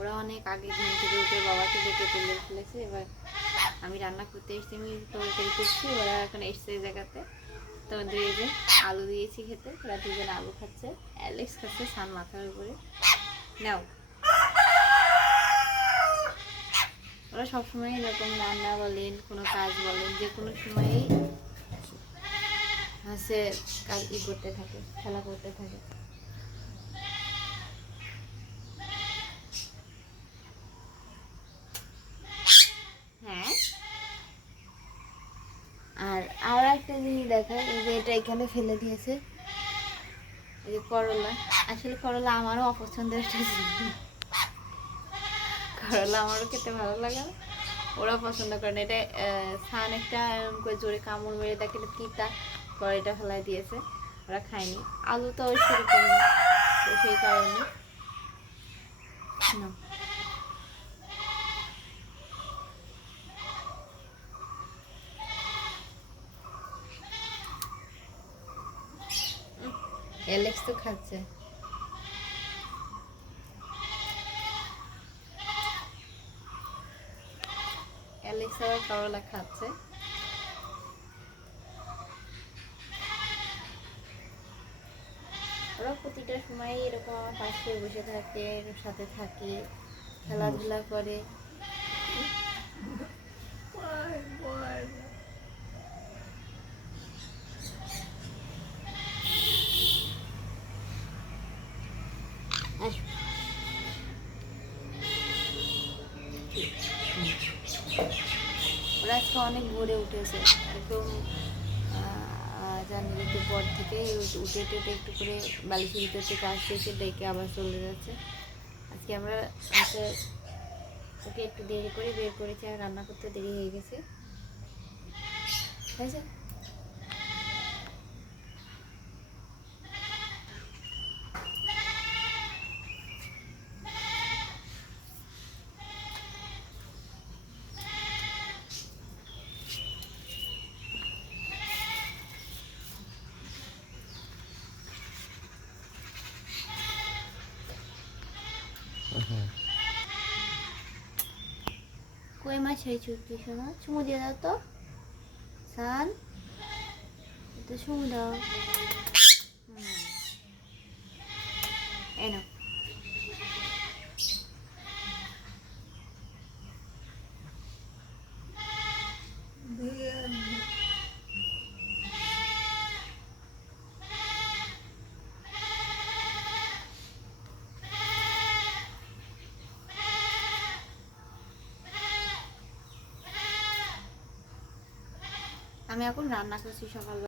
ওরা অনেক আগে ঘুম থেকে উঠে বাবাকে ডেকে তুলে ফেলেছে। এবার আমি রান্না করতে এসেছি, আমি তরকারি করছি। ওরা এখন এসছে জায়গাতে। তো ওদের এই যে আলু দিয়েছি খেতে, ওরা দুজন আলু খাচ্ছে। অ্যালেক্স খাচ্ছে সান মাথার উপরে। নাও। ওরা সবসময় এরকম রান্না বলেন, কোনো কাজ বলেন, যে কোনো সময়ই হচ্ছে, কাজ ই করতে থাকে, খেলা করতে থাকে হ্যাঁ আর আর একটা জিনিস দেখায় এই যে এটা এখানে ফেলে দিয়েছে। এই যে করলা। আসলে করলা আমারও অপছন্দের একটা জিনিস। করলা আমারও খেতে ভালো লাগে না। ওরা পছন্দ করে না। এটা সান একটা করে জোরে কামড় মেরে দেখে তিতা করে এটা ফেলাই দিয়েছে। ওরা খায়নি। আলু তো সেরকম না। তো সেই কারণে। না। অ্যালেক্স তো খাচ্ছে। অ্যালেক্স আবার করলা খাচ্ছে। ওরা প্রতিটা সময় এরকম আমার পাশে বসে থাকে সাথে থাকে, খেলাধুলা করে। ওরা আজকে অনেক ভোরে উঠেছে। একদম জানি একটু পর থেকে উঠে উঠে একটু করে বালিশের ভিতর থেকে আসতে এসে ডেকে আবার চলে যাচ্ছে। আজকে আমরা হচ্ছে ওকে একটু দেরি করে বের করেছি, আর রান্না করতে দেরি হয়ে গেছে। হয়েছে? কই মাছ হয়েছে তুই শোনো চুমু দিয়ে দাও তো সান তো চুমু দাও আমি এখন রান্না করছি সকালবেলা।